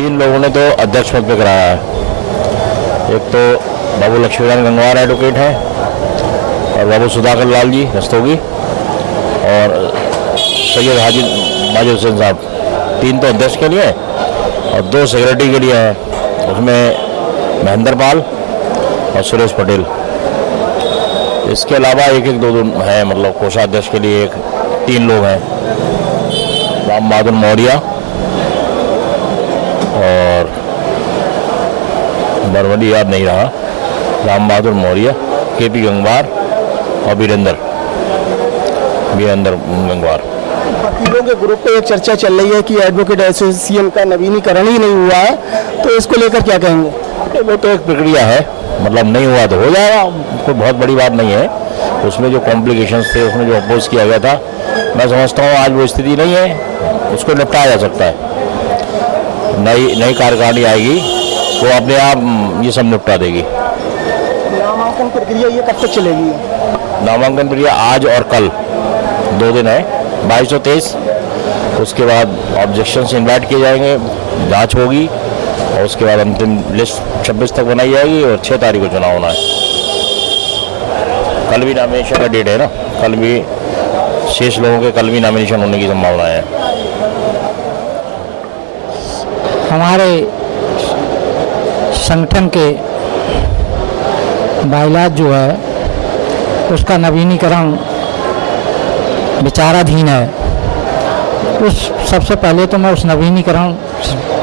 तीन लोगों ने तो अध्यक्ष पद पे कराया है। एक तो बाबू लक्ष्मीकांत गंगवार एडवोकेट हैं और बाबू सुधाकर लाल जी रस्तोगी और सैयद हाजी माजिद हुसैन साहब। तीन तो अध्यक्ष के लिए और दो सेक्रेटरी के लिए हैं, उसमें महेंद्र पाल और सुरेश पटेल। इसके अलावा एक दो हैं, मतलब कोषाध्यक्ष के लिए तीन लोग हैं, राम बहादुर मौर्य और बरवली याद नहीं रहा, राम बहादुर मौर्य, केपी गंगवार और वीरेंद्र गंगवार। वकीलों के ग्रुप पे एक चर्चा चल रही है कि एडवोकेट एसोसिएशन का नवीनीकरण ही नहीं हुआ है, तो इसको लेकर क्या कहेंगे? वो तो एक प्रक्रिया है, मतलब नहीं हुआ तो हो जाएगा, कोई बहुत बड़ी बात नहीं है। उसमें जो कॉम्प्लिकेशंस थे, उसमें जो अपोज किया गया था, मैं समझता हूँ आज वो स्थिति नहीं है, उसको निपटाया जा सकता है। नई कार्यकारिणी आएगी, वो अपने आप ये सब निपटा देगी। नामांकन प्रक्रिया ये कब तक चलेगी? नामांकन प्रक्रिया आज और कल 2 दिन है, 22 और 23। उसके बाद ऑब्जेक्शंस इन्वाइट किए जाएंगे, जांच होगी और उसके बाद अंतिम लिस्ट 26 तक बनाई जाएगी और 6 तारीख को चुनाव होना है। कल भी नॉमिनेशन का डेट है ना, कल भी शेष लोगों के कल भी नॉमिनेशन होने की संभावना है। हमारे संगठन के बाइलाज जो है उसका नवीनीकरण विचाराधीन है। सबसे पहले तो मैं उस नवीनीकरण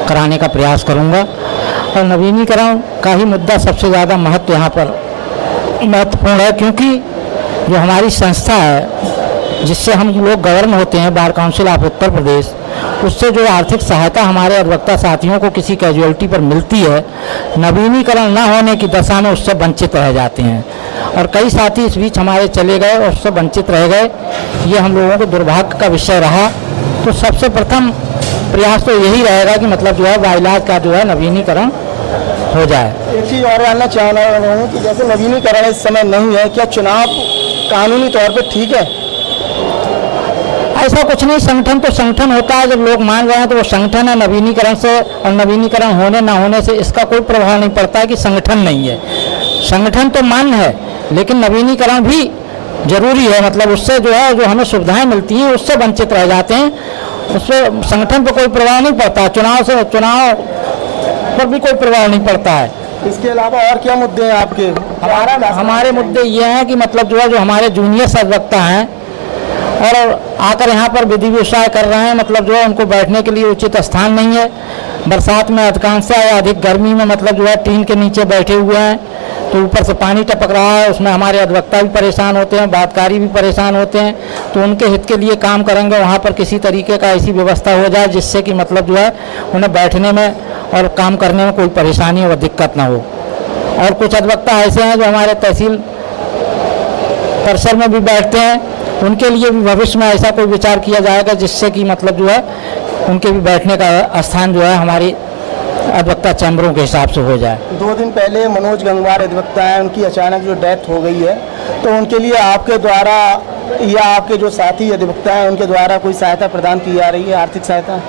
कराने का प्रयास करूंगा और नवीनीकरण का ही मुद्दा सबसे ज़्यादा महत्व यहाँ पर महत्वपूर्ण है, क्योंकि जो हमारी संस्था है जिससे हम लोग गवर्न होते हैं, bar council of Uttar Pradesh, उससे जो आर्थिक सहायता हमारे अधिवक्ता साथियों को किसी कैजुअलिटी पर मिलती है, नवीनीकरण न होने की दशा में उससे वंचित रह जाते हैं और कई साथी इस बीच हमारे चले गए और उससे वंचित रह गए। ये हम लोगों को दुर्भाग्य का विषय रहा। तो सबसे प्रथम प्रयास तो यही रहेगा कि मतलब जो है बाइलाज का जो है नवीनीकरण हो जाए। एक चीज़ और जानना चाह रहा हूँ कि जैसे नवीनीकरण इस समय नहीं है, क्या चुनाव कानूनी तौर पर ठीक है? ऐसा कुछ नहीं, संगठन तो संगठन होता है, जब लोग मान रहे हैं तो वो संगठन है। नवीनीकरण से और नवीनीकरण होने ना होने से इसका कोई प्रभाव नहीं पड़ता है कि संगठन नहीं है। संगठन तो मान्य है, लेकिन नवीनीकरण भी जरूरी है, मतलब उससे जो है जो हमें सुविधाएं मिलती हैं उससे वंचित रह जाते हैं, उससे संगठन पर कोई प्रभाव नहीं पड़ता, चुनाव पर भी कोई प्रभाव नहीं पड़ता है। इसके अलावा और क्या मुद्दे हैं आपके? हमारे मुद्दे ये हैं कि मतलब जो है जो हमारे जूनियर अधिवक्ता हैं और आकर यहाँ पर विधि व्यवसाय कर रहे हैं, मतलब जो है उनको बैठने के लिए उचित स्थान नहीं है। बरसात में अधिकांश या अधिक गर्मी में मतलब जो है टीन के नीचे बैठे हुए हैं, तो ऊपर से पानी टपक रहा है, उसमें हमारे अधिवक्ता भी परेशान होते हैं, बातकारी भी परेशान होते हैं। तो उनके हित के लिए काम करेंगे, वहाँ पर किसी तरीके का ऐसी व्यवस्था हो जाए जिससे कि मतलब जो है उन्हें बैठने में और काम करने में कोई परेशानी और दिक्कत ना हो। और कुछ अधिवक्ता ऐसे हैं जो हमारे तहसील परिसर में भी बैठते हैं, उनके लिए भी भविष्य में ऐसा कोई विचार किया जाएगा जिससे कि मतलब जो है उनके भी बैठने का स्थान जो है हमारी अधिवक्ता चैम्बरों के हिसाब से हो जाए। 2 दिन पहले मनोज गंगवार अधिवक्ता है, उनकी अचानक जो डेथ हो गई है, तो उनके लिए आपके द्वारा या आपके जो साथी अधिवक्ता हैं उनके द्वारा कोई सहायता प्रदान की जा रही है, आर्थिक सहायता?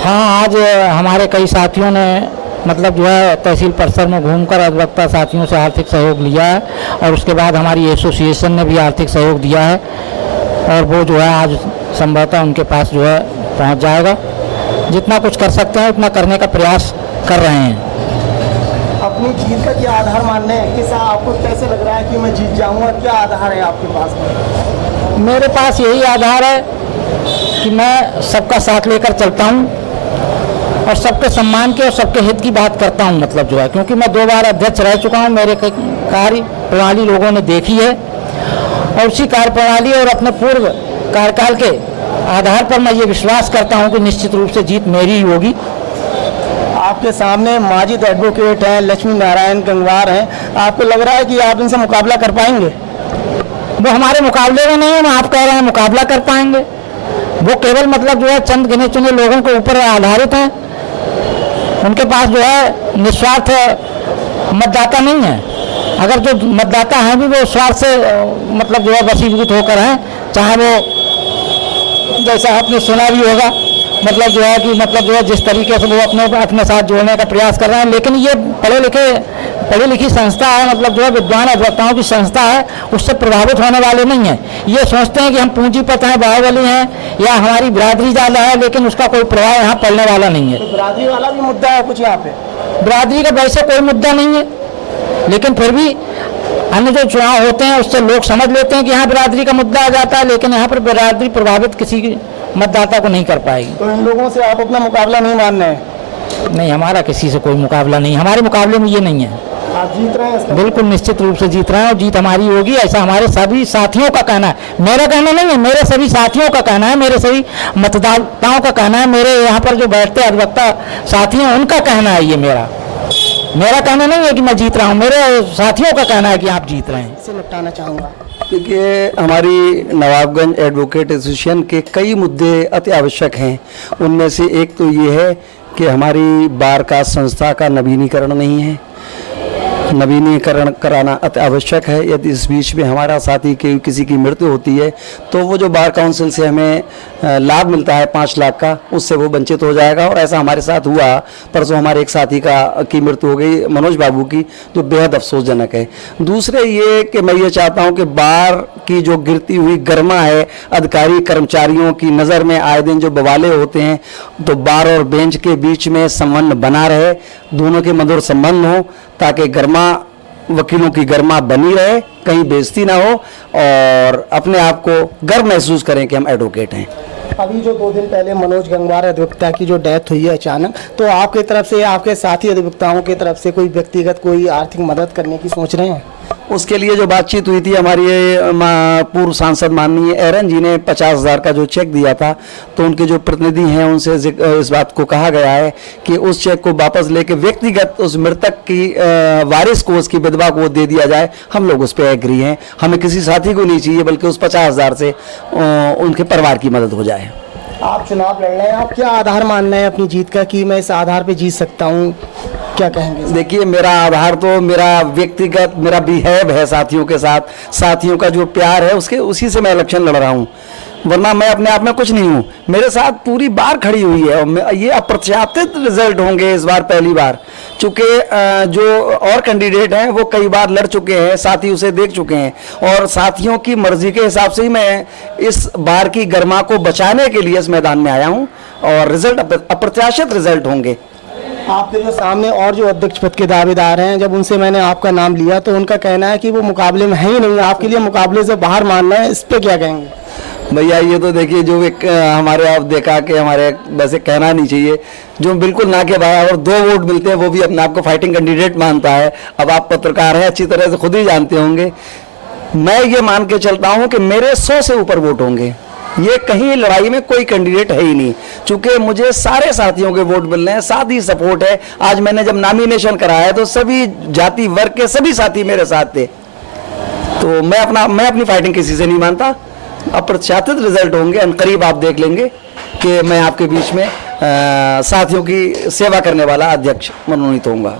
हाँ, आज हमारे कई साथियों ने मतलब जो है तहसील परिसर में घूमकर अधिवक्ता साथियों से आर्थिक सहयोग लिया है और उसके बाद हमारी एसोसिएशन ने भी आर्थिक सहयोग दिया है और वो जो है आज संभवतः उनके पास जो है पहुंच जाएगा। जितना कुछ कर सकते हैं उतना करने का प्रयास कर रहे हैं। अपनी जीत का क्या आधार मानने हैं? किस आपको कैसे लग रहा है कि मैं जीत जाऊंगा? क्या आधार है आपके पास में? मेरे पास यही आधार है कि मैं सबका साथ लेकर चलता हूं और सबके सम्मान के और सबके हित की बात करता हूं, मतलब जो है क्योंकि मैं 2 बार अध्यक्ष रह चुका हूं, मेरे कार्य प्रणाली लोगों ने देखी है और उसी कार्य प्रणाली और अपने पूर्व कार्यकाल के आधार पर मैं ये विश्वास करता हूं कि निश्चित रूप से जीत मेरी ही होगी। आपके सामने माजिद एडवोकेट हैं, लक्ष्मी नारायण गंगवार हैं, आपको लग रहा है कि आप इनसे मुकाबला कर पाएंगे? वो हमारे मुकाबले में नहीं है, आप कह रहे हैं मुकाबला कर पाएंगे। वो केवल मतलब जो है चंद गिने चुने लोगों के ऊपर आधारित हैं, उनके पास जो है निस्वार्थ मतदाता नहीं है। अगर जो मतदाता हैं भी वो स्वार्थ से मतलब जो है वशीभूत होकर हैं, चाहे वो जैसा आपने सुना भी होगा मतलब जो है कि मतलब जो है जिस तरीके से वो अपने साथ जोड़ने का प्रयास कर रहे हैं, लेकिन ये पढ़ी लिखी संस्था है, मतलब जो है विद्वान अधिवक्ताओं की संस्था है, उससे प्रभावित होने वाले नहीं हैं। ये सोचते हैं कि हम पूंजीपत हैं, बाहुबली हैं या हमारी बिरादरी ज़्यादा है, लेकिन उसका कोई प्रभाव यहाँ पड़ने वाला नहीं है। तो बिरादरी वाला भी मुद्दा है कुछ यहाँ पे? बिरादरी का वैसे कोई मुद्दा नहीं है, लेकिन फिर भी अन्य जो चुनाव होते हैं उससे लोग समझ लेते हैं कि यहाँ बिरादरी का मुद्दा आ जाता है, लेकिन यहाँ पर बिरादरी प्रभावित किसी मतदाता को नहीं कर पाएगी। तो इन लोगों से आप अपना मुकाबला नहीं मान रहे हैं? नहीं, हमारा किसी से कोई मुकाबला नहीं, हमारे मुकाबले में ये नहीं है। आप जीत रहे हैं? बिल्कुल निश्चित रूप से जीत रहे हैं और जीत हमारी होगी, ऐसा हमारे सभी साथियों का कहना है। मेरा कहना नहीं है, मेरे सभी साथियों का कहना है, मेरे सभी मतदाताओं का कहना है, मेरे यहाँ पर जो बैठते अधिवक्ता साथी हैं उनका कहना है। ये मेरा कहना नहीं है कि मैं जीत रहा हूँ, मेरे साथियों का कहना है कि आप जीत रहे हैं। इससे निपटाना चाहूँगा। देखिए, हमारी नवाबगंज एडवोकेट एसोसिएशन के कई मुद्दे अति आवश्यक हैं। उनमें से एक तो ये है कि हमारी बार का संस्था का नवीनीकरण नहीं है। नवीनीकरण कराना अति आवश्यक है। यदि इस बीच में हमारा साथी की किसी की मृत्यु होती है तो वो जो बार काउंसिल से हमें लाभ मिलता है 5 लाख का, उससे वो वंचित हो जाएगा। और ऐसा हमारे साथ हुआ। परसों हमारे एक साथी की मृत्यु हो गई, मनोज बाबू की, जो बेहद अफसोसजनक है। दूसरे ये कि मैं ये चाहता हूँ कि बार की जो गिरती हुई गरिमा है, अधिकारी कर्मचारियों की नज़र में आए दिन जो बवाले होते हैं, तो बार और बेंच के बीच में संबंध बना रहे, दोनों के मधुर संबंध हो, ताकि गरिमा, वकीलों की गरिमा बनी रहे, कहीं बेइज्जती ना हो और अपने आप को गर्व महसूस करें कि हम एडवोकेट हैं। अभी जो 2 दिन पहले मनोज गंगवार अधिवक्ता की जो डेथ हुई है अचानक, तो आपकी तरफ से, आपके साथी अधिवक्ताओं की तरफ से कोई व्यक्तिगत कोई आर्थिक मदद करने की सोच रहे हैं? उसके लिए जो बातचीत हुई थी, हमारी पूर्व सांसद माननीय एरन जी ने 50,000 का जो चेक दिया था, तो उनके जो प्रतिनिधि हैं उनसे इस बात को कहा गया है कि उस चेक को वापस लेके व्यक्तिगत उस मृतक की वारिस को, उसकी विधवा को दे दिया जाए। हम लोग उस पर एग्री हैं। हमें किसी साथी को नहीं चाहिए, बल्कि उस 50,000 से उनके परिवार की मदद हो जाए। आप चुनाव लड़ रहे हैं, आप क्या आधार मान रहे हैं अपनी जीत का कि मैं इस आधार पे जीत सकता हूँ, क्या कहेंगे? देखिए, मेरा आधार तो मेरा व्यक्तिगत, मेरा बिहेव है साथियों के साथ, साथियों का जो प्यार है उसी से मैं इलेक्शन लड़ रहा हूँ, वरना मैं अपने आप में कुछ नहीं हूँ। मेरे साथ पूरी बार खड़ी हुई है और ये अप्रत्याशित रिजल्ट होंगे इस बार, पहली बार, चूँकि जो और कैंडिडेट हैं वो कई बार लड़ चुके हैं, साथी उसे देख चुके हैं, और साथियों की मर्जी के हिसाब से ही मैं इस बार की गरिमा को बचाने के लिए इस मैदान में आया हूँ और रिजल्ट अप्रत्याशित रिजल्ट होंगे। आपके जो सामने और जो अध्यक्ष पद के दावेदार हैं, जब उनसे मैंने आपका नाम लिया तो उनका कहना है कि वो मुकाबले में है ही नहीं, आपके लिए मुकाबले से बाहर मानना है। इस पर क्या कहेंगे? भैया, ये तो देखिए, जो एक हमारे आप देखा कि हमारे वैसे कहना नहीं चाहिए, जो बिल्कुल ना के बराबर 2 वोट मिलते हैं वो भी अपने आप को फाइटिंग कैंडिडेट मानता है। अब आप पत्रकार हैं, अच्छी तरह से खुद ही जानते होंगे। मैं ये मान के चलता हूँ कि मेरे 100 से ऊपर वोट होंगे। ये कहीं लड़ाई में कोई कैंडिडेट है ही नहीं, चूंकि मुझे सारे साथियों के वोट मिल रहे हैं, साथ ही सपोर्ट है। आज मैंने जब नॉमिनेशन कराया तो सभी जाति वर्ग के सभी साथी मेरे साथ थे। तो मैं अपनी फाइटिंग किसी से नहीं मानता। अप्रत्याशित रिजल्ट होंगे, अनकरीब आप देख लेंगे कि मैं आपके बीच में साथियों की सेवा करने वाला अध्यक्ष मनोनीत होऊंगा।